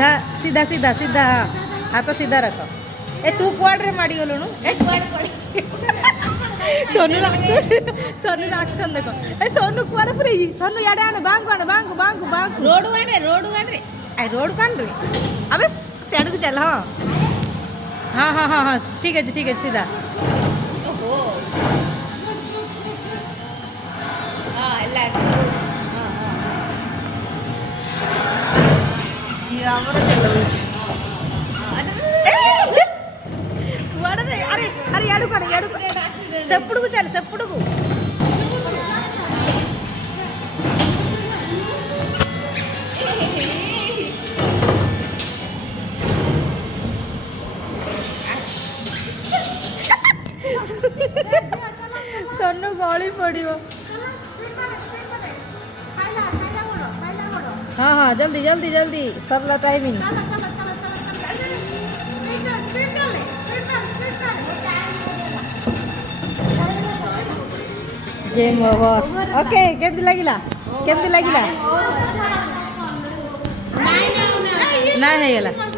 हाँ सीधा सीधा सीधा हाँ हाथ सीधा रख ए तू कुआड्रे माड़ी गलुनु ए सोनू राक्षन देखो ए सोनू कुआरे पुरे सोनू याडे आने बांगु रोड गाने आई रोड कान रे अबे सेड को चल हाँ हाँ हाँ हाँ ठीक है सीधा ओहो हां एला जी हमर चलो अरे अरे याडू सेपड़ू चल सेपड़ू सोनू गली पड़ो हाँ हाँ जल्दी जल्दी जल्दी सबला टाइमिंग गेम ओवर ओके केमती लगिला ना है गला